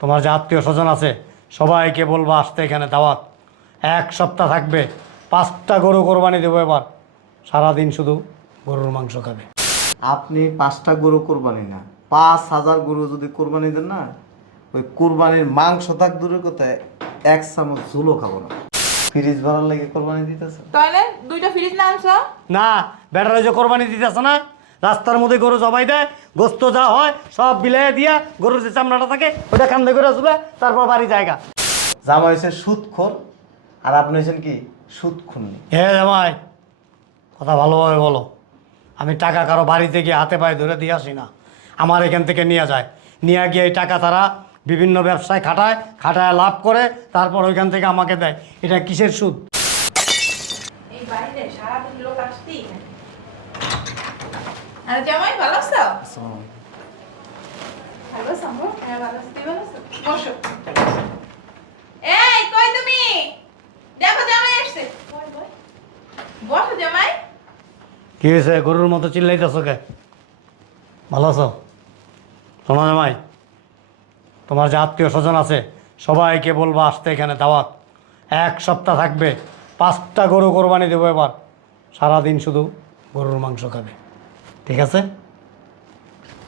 তোমার যে আত্মীয় স্বজন আছে সবাইকে বলব আসতে এখানে দাওয়াত। এক সপ্তাহ থাকবে পাঁচটা গরু কোরবানি দেবো এবার। সারাদিন শুধু গরুর মাংস খাবে। আপনি পাঁচটা গরু কোরবানি না পাঁচ হাজার গরু যদি কোরবানি দেন না ওই কোরবানির মাংস থাক দূরের কথা এক চামচ ঝুলো খাব না। ফ্রিজ ভরার লাগে কোরবানি দিতেছে? তাহলে দুইটা ফ্রিজ না আনছো? না বেটারা যে কোরবানি দিতেছে না রাস্তার মধ্যে গরু জবাই দেয় গোস্ত যা হয় সব বিলাই দিয়া গরুর যে চামড়াটা থাকে ওটা কান্দে করে আসবে তারপর বাড়ি জায়গা। জামা হয়েছে সুদখোর আর আপনি হয়েছেন কি সুদ খুননি হ্যাঁ জামাই কথা ভালোভাবে বলো। আমি টাকা কারও বাড়িতে গিয়ে হাতে পায়ে ধরে দিয়ে আসি না। আমার এখান থেকে নিয়ে যায়। নিয়ে গিয়ে এই টাকা তারা বিভিন্ন ব্যবসায় খাটায় খাটায় লাভ করে তারপর ওইখান থেকে আমাকে দেয়। এটা কিসের সুদ এই বাড়িতে সারাদিন লোক আসতেই থাকে। আরে জামাই ভালো আছো? ভালো আছো হ্যাঁ ভালো আছি। ভালো আছো? বসো। এই কই তুমি? দেখো জামাই আসছে। কই, কই? বসো জামাই। কি হয়েছে? গরুর মতো চিল্লাইতেছো কে? ভালো আছো? শোনো জামাই তোমার যে আত্মীয় স্বজন আছে সবাইকে বলব আসতে এখানে দাওয়াত। এক সপ্তাহ থাকবে। পাঁচটা গরু কোরবানি দেবো এবার। সারাদিন শুধু গরুর মাংস খাবে। ঠিক আছে?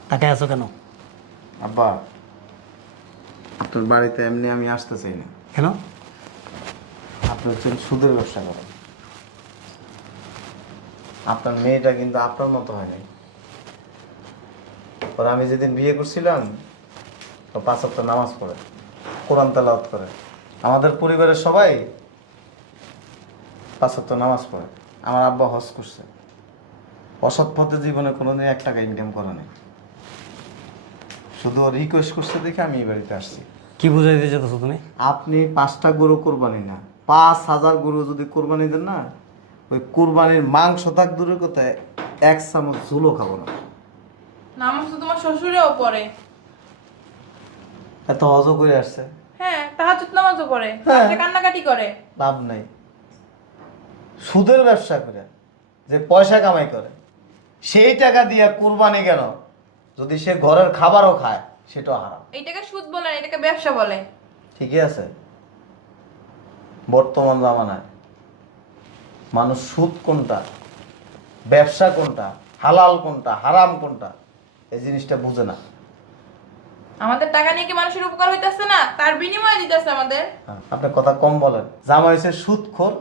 তাকে আছো কেন? আব্বা আপনার বাড়িতে এমনি আমি আসতে চাই না। কেন? আপনি হচ্ছেন সুদের ব্যবসা করেন। আপনার মেয়েটা কিন্তু আপনার মতো হয় নাই। ওর আমি যেদিন বিয়ে করছিলাম ও পাঁচ সপ্তাহ নামাজ পড়ে কোরআন তেলাওয়াত করে। আমাদের পরিবারের সবাই পাঁচ সপ্তাহ নামাজ পড়ে। আমার আব্বা হজ করছে। অসৎ পথে জীবনে কোনোদিন এক টাকা ইনকাম করে নাই। শুধু রিকোয়েস্ট করছে দেখে আমি এই বাড়িতে আসছি। কি বুঝাইতে চাইতেছো তুমি? আপনি পাঁচটা গরু কোরবানি না পাঁচ হাজার গরু যদি কোরবানি দেন না ওই কোরবানির মাংস থাক দূরের কোথায় এক চামচ ঝুলো খাব না। নামাজ তো তোমার শ্বশুরেও পড়ে। এত অজ করে আসছে। হ্যাঁ তাহাজুদ নামাজও পড়ে। হ্যাঁ। রাতে কান্নাকাটি করে। লাভ নাই। সুদের ব্যবসা করে যে পয়সা কামাই করে। সেই টাকা দিয়ে কুরবানি কেন? যদি সে ঘরের খাবারও খায় সেটাও হারাম। এইটাকে সুদ বলে না, এটাকে ব্যবসা বলে। ঠিকই আছে। বর্তমান জামানায় মানুষ সুদ কোনটা ব্যবসা কোনটা হালাল কোনটা হারাম কোনটা এই জিনিসটা বুঝে না। আমাদের টাকা নিয়ে কি মানুষের উপকার হইতেছে না? তার বিনিময়ে দিতেছে আমাদের। হ্যাঁ, আপনি কথা কম বলেন। জামা হয়েছে সুদখোর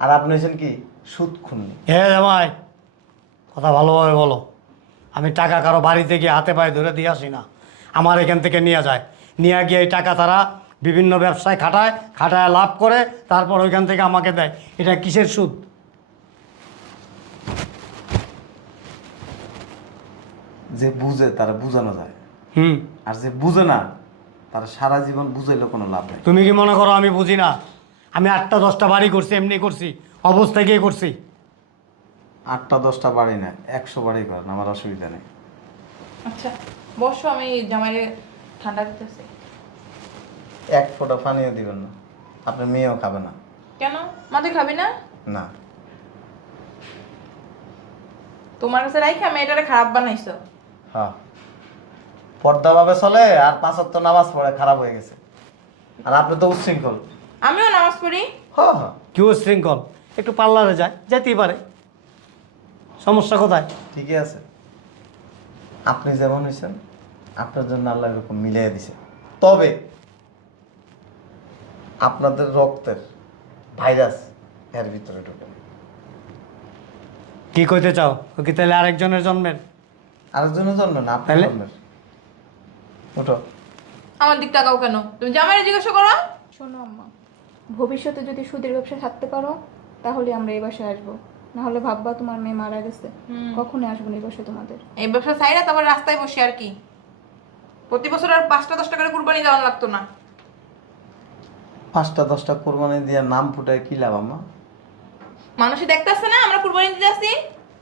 আর আপনি হয়েছেন কি? সুদ খুননি হে জামাই। কথা ভালোভাবে বলো। আমি টাকা কারও বাড়িতে গিয়ে হাতে পায়ে ধরে দিয়ে আসি না। আমার এখান থেকে নিয়ে যায়। নিয়ে গিয়ে এই টাকা তারা বিভিন্ন ব্যবসায় খাটায় খাটায় লাভ করে তারপর ওইখান থেকে আমাকে দেয়। এটা কিসের সুদ? যে বুঝে তারা বুঝানো যায়। হুম। আর যে বুঝে না তারা সারা জীবন বুঝাইলে কোনো লাভ নেই। তুমি কি মনে করো আমি বুঝি না? আমি আটটা দশটা বাড়ি করছি এমনি করছি অবস্থায় গিয়ে করছি। আটটা দশটা বাড়ি না একশো বাড়ি করেন আমার অসুবিধা নেই। আচ্ছা বসো আমি জামাইরে ঠান্ডা দিতেছি। এক ফোঁটা পানিও দিবেন না আপনার মেয়েও খাবে না। কেন? মাঝে খাবি না? না। তোমার কাছে রাইখা মেয়েটারে খারাপ বানাইছো। হ্যাঁ। পর্দাভাবে চলে আর পাঁচত্ব নামাজ পড়ে খারাপ হয়ে গেছে। আর আপনি তো উচ্ছৃঙ্খল। আমিও নামাজ পড়ি। হ্যাঁ হ্যাঁ। কেউ শৃঙ্খল একটু পার্লারে যায় যেতেই পারে। সমস্যা কোথায়? ঠিকই আছে। আপনি যেমন হয়েছেন আপনার জন্য আল্লাহ এরকম মিলিয়ে দিছে। তবে আপনাদের রক্তের ভাইরাস এর ভিতরে ঢুকে। কি কইতে চাও? ও কি তাহলে আরেকজনের জন্মের? আরেকজনের জন্ম না আপনার তাহলে? জন্মের। ওঠো। আমার দিক তাকাও কেন? তুমি জামাইরে জিজ্ঞাসা করো। শোনো আম্মা ভবিষ্যতে যদি সুদের ব্যবসা থাকতে পারো তাহলে আমরা এই বাসায় আসব। না হলে ভাববা তোমার মেয়ে মারা গেছে। কখনোই আসব না এই বাসায় তোমাদের। এই ব্যবসা চাইরা তারপর রাস্তায় বসে আর কি? প্রতি বছর আর পাঁচটা দশটা করে কুরবানি দেওয়া লাগতো না। পাঁচটা দশটা কোরবানি দিয়ে নাম ফুটায় কি লাভ আমা মানুষই দেখতেছে না আমরা কুরবানি দিতে আসি?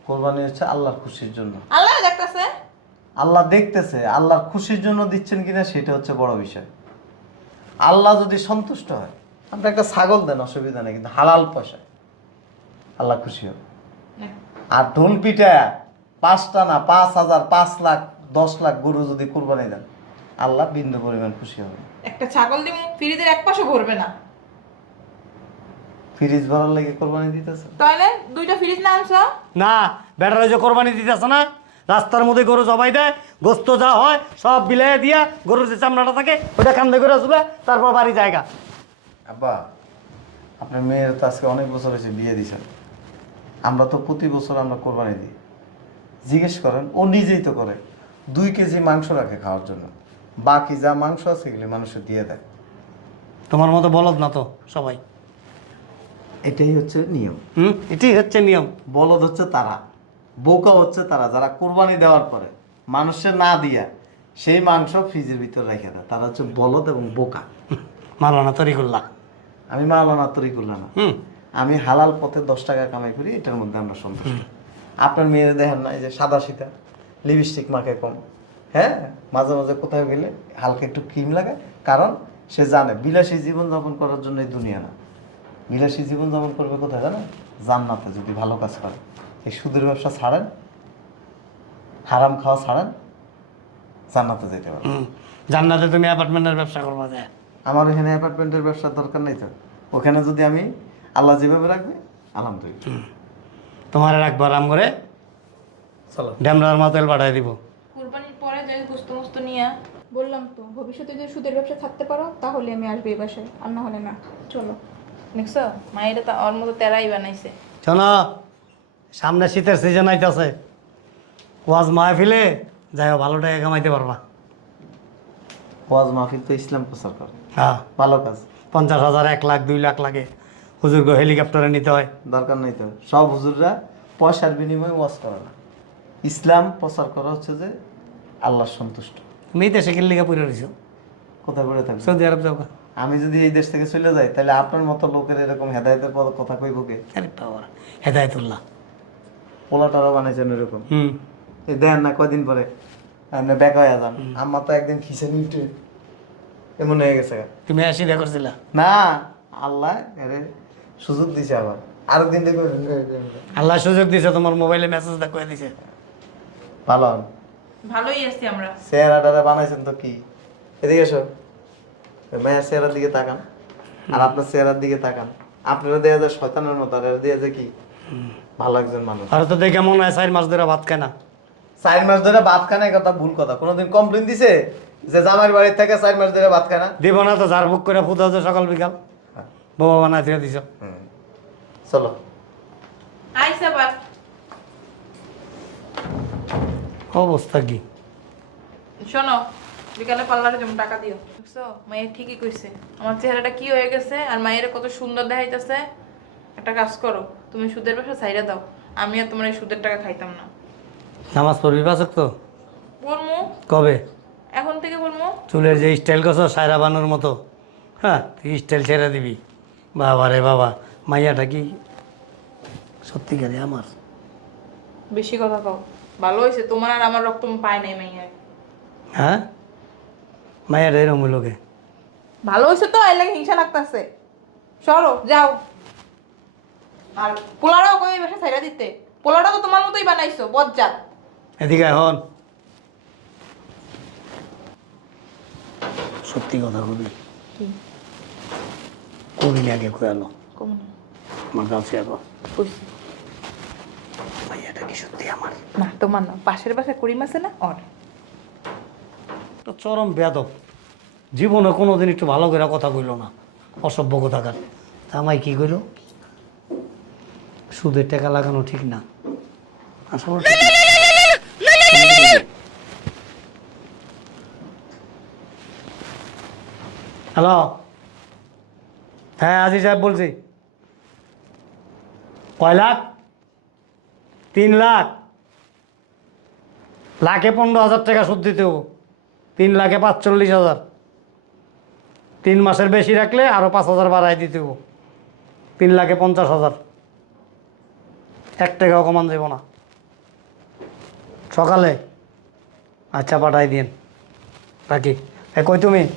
কোরবানি হচ্ছে আল্লাহর খুশির জন্য। আল্লাহ দেখতেছে? আল্লাহ দেখতেছে আল্লাহর খুশির জন্য দিচ্ছেন কিনা সেটা হচ্ছে বড় বিষয়। আল্লাহ যদি সন্তুষ্ট হয় আপনি একটা ছাগল দেন অসুবিধা নেই কিন্তু হালাল পয়সায় আল্লাহ খুশি হবে আর ঢোল পিঠা পাঁচটা না পাঁচ হাজার পাঁচ লাখ দশ লাখ গরু যদি কোরবানি দেন আল্লাহ বিন্দু পরিমাণ খুশি হবে। একটা ছাগল দিব ফ্রিজের এক পাশও ভরবে না। ফ্রিজ ভরার লাগে কোরবানি দিতেছে? তাহলে দুইটা ফ্রিজ না আনছো? না বেটারা যে কোরবানি দিতেছে না রাস্তার মধ্যে গরু জবাই দেয় গোস্ত যা হয় সব বিলাই দিয়া গরুর যে চামড়াটা থাকে ওটা কান্দে করে আসবে তারপর বাড়ি জায়গা আব্বা আপনার মেয়ের তো আজকে অনেক বছর হয়েছে বিয়ে দিয়েছেন আমরা তো প্রতি বছর আমরা কোরবানি দিই। জিজ্ঞেস করেন ও নিজেই তো করে দুই কেজি মাংস রাখে খাওয়ার জন্য। বাকি যা মাংস আছে এগুলি মানুষের দিয়ে দেয়। তোমার মতো বলদ না তো সবাই? এটাই হচ্ছে নিয়ম। হুম? এটাই হচ্ছে নিয়ম। বলদ হচ্ছে তারা বোকা হচ্ছে তারা যারা কোরবানি দেওয়ার পরে মানুষের না দিয়া সেই মাংস ফ্রিজের ভিতর রেখে দেয়। তারা হচ্ছে বলদ এবং বোকা। মালানা তরিকুল্লা আমি মাওলানা তরিকুল্লা না। হুম। আমি হালাল পথে দশ টাকা কামাই করি এটার মধ্যে আমরা সন্তুষ্ট। আপনার মেয়ের দেখেন না এই যে সাদা সীতা লিপস্টিক মাখে কম। হ্যাঁ? মাঝে মাঝে কোথাও গেলে হালকা একটু ক্রিম লাগে কারণ সে জানে বিলাসী জীবন যাপন করার জন্য এই দুনিয়া না। বিলাসী জীবন যাপন করবে কোথায় জানে জান্নাতে যদি ভালো কাজ করে। এই সুদের ব্যবসা ছাড়েন হারাম খাওয়া ছাড়েন জান্নাতে যেতে পারে জান্নাতে তুমি অ্যাপার্টমেন্টের ব্যবসা করবা আমার এখানে অ্যাপার্টমেন্টের ব্যবসার দরকার নেই তো? ওখানে যদি আমি আল্লাহ যেভাবে রাখবে আলহামদুলিল্লাহ। তোমার রাখব আরাম করে চলো ড্যামরার মাতেল পাঠাই দিব। কুরবানির পরে যাই গোস্ত মোস্ত নিয়ে। বললাম তো ভবিষ্যতে যদি সুদের ব্যবসা থাকতে পারো তাহলে আমি আসব এই বাসায় আর না হলে না। চলো। দেখছ? মায়ের তো ওর মতো তেরাই বানাইছে। শোনো সামনে শীতের সিজন আইতেছে। ওয়াজ মাহফিলে যাই হোক ভালো টাকা কামাইতে পারবা। ওয়াজ মাহফিল তো ইসলাম প্রচার করে। হ্যাঁ। ভালো কাজ। পঞ্চাশ হাজার এক লাখ দুই লাখ লাগে। হুজুরকে হেলিকপ্টারে নিতে হয়। দরকার নেই তো। সব হুজুররা পয়সার বিনিময়ে ওয়াজ করে না। ইসলাম প্রচার করা হচ্ছে যে আল্লাহর সন্তুষ্ট। তুমি এই দেশে কিল্লিকা পড়ে রয়েছো? কোথায় পড়ে থাকবে? সৌদি আরব যাও আমি যদি এই দেশ থেকে চলে যাই তাহলে আপনার মতো লোকের এরকম হেদায়তের পদ কথা কইব কে? আরে বাবা হেদায়তুল্লাহ। পোলাটারও বানাইছেন এরকম। হুম। এই দেন না কয়দিন পরে? আপনি ব্যাক হয়ে যান। আমার তো একদিন খিসে নিতে এমন হয়ে গেছে তুমি আসি দেখা করছিলা? না আল্লাহ এরে সুযোগ দিছে আবার। আরও দিন দেখবে আল্লাহ সুযোগ দিছে তোমার মোবাইলে মেসেজ দেখে দিছে। ভালো। ভালোই আছি আমরা। চেহারাটা বানাইছেন তো কি? এদিকে এসো। মায়ের চেহারার দিকে তাকান। আর আপনার চেহারার দিকে তাকান। আপনারা দেয়া যায় শয়তানের মতো আর এরা দেয়া যায় কি? ভালো একজন মানুষ। আর তো দেখে মনে হয় চার মাস ধরে ভাত খায় না। চার মাস ধরে ভাত খায় না কথা ভুল কথা। কোনোদিন কমপ্লেন দিছে যে জামাইয়ের বাড়ির থেকে চার মাস ধরে ভাত খায় না? দিব না তো ঝাড় বুক করে ফুটা সকাল বিকাল। হ্যাঁ। বোমা বানাই দিয়ে দিছ। হুম। চলো। আইসা আবার অবস্থা কি? শোনো বিকালে পার্লারে যেমন টাকা দিও। বুঝছ? মায়ের ঠিকই কইছে। আমার চেহারাটা কি হয়ে গেছে আর মায়ের কত সুন্দর দেখাইতেছে? একটা কাজ করো তুমি সুদের ব্যবসা ছাইরা দাও। আমি আর তোমার এই সুদের টাকা খাইতাম না। নামাজ পড়বি পাচক তো? বলমু। কবে? এখন থেকে বলমু। চুলের যে স্টাইল করছ সায়রা বানুর মতো। হ্যাঁ তুই স্টাইল ছেড়ে দিবি। বাবা রে বাবা মাইয়াটা কি সত্যিকারে আমার? বেশি কথা কও। ভালো হয়েছে তোমার আর আমার রক্ত পায় নাই মাইয়ার। হ্যাঁ? মাইয়াটা এরম লোকে ভালো হয়েছে তো এর লাগে হিংসা লাগতেছে। সরো যাও। আর পোলারাও কই ব্যবসা ছাইরা দিতে। পোলাটা তো তোমার মতোই বানাইছো বজ্জাত। এদিকে এখন সত্যি কথা কবি। কি আগে খোয়ালো আমার কাছে কি সত্যি আমার? না তোমার না। পাশের বাসায় করিম আছে না? তো চরম বেদব জীবনে কোনো দিন একটু ভালো করে কথা কইল না। অসভ্য কথাকার। তা আমায় কি কইল? সুদের টাকা লাগানো ঠিক না। আসলে। হ্যালো? হ্যাঁ আজি সাহেব বলছি। কয় লাখ? তিন লাখ। লাখে পনেরো হাজার টাকা সুদ দিতে হব। তিন লাখে পাঁচচল্লিশ হাজার। তিন মাসের বেশি রাখলে আরও পাঁচ হাজার বাড়াই দিতে হব। তিন লাখে পঞ্চাশ হাজার। এক টাকাও কমান দেব না। সকালে। আচ্ছা পাঠাই দিন রাখি। এ, কই তুমি?